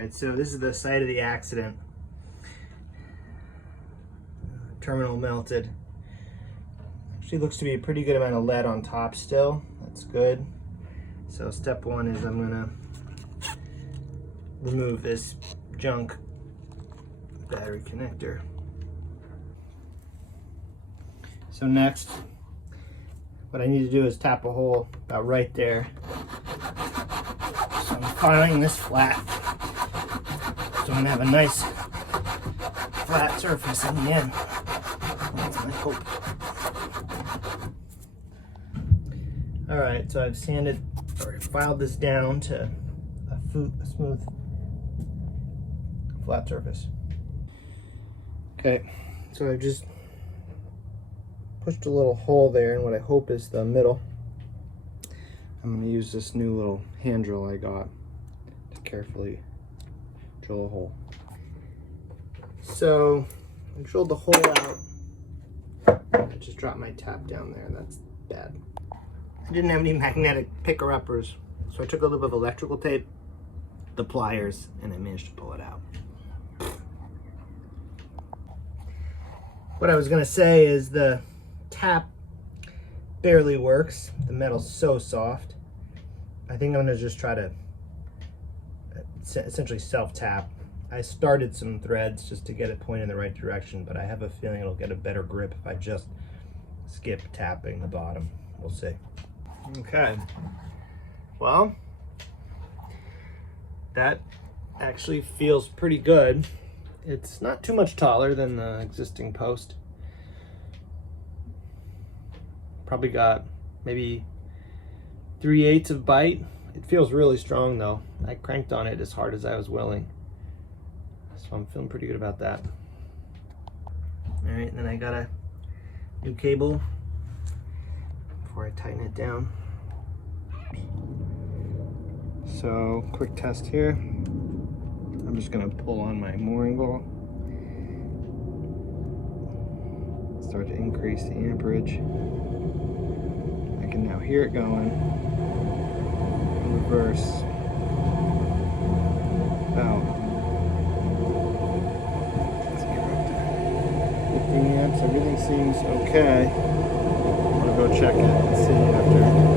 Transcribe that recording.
Alright, so this is the site of the accident. Terminal melted. Actually looks to be a pretty good amount of lead on top still. That's good. So step one is I'm gonna remove this junk battery connector. So next, what I need to do is tap a hole about right there. So I'm filing this flat. So I'm gonna have a nice flat surface in the end. That's my hope. All right, so I've sanded or filed this down to a smooth flat surface. Okay, so I've just pushed a little hole there in what I hope is the middle. I'm going to use this new little hand drill I got to carefully drill a hole. So I drilled the hole out. I just dropped my tap down there. That's bad. I didn't have any magnetic picker-uppers, so I took a little bit of electrical tape, the pliers, and I managed to pull it out. What I was going to say is the tap barely works. The metal's so soft. I think I'm going to just try to essentially self-tap. I started some threads just to get it pointed in the right direction, but I have a feeling it'll get a better grip if I just skip tapping the bottom. We'll see. Okay. Well, that actually feels pretty good. It's not too much taller than the existing post. Probably got maybe 3/8 of bite. It feels really strong though. I cranked on it as hard as I was willing. So I'm feeling pretty good about that. All right, and then I got a new cable before I tighten it down. So quick test here. I'm just gonna pull on my mooring ball. Start to increase the amperage. I can now hear it going in reverse. About 50 amps. Everything seems okay. I'm gonna go check it and see after.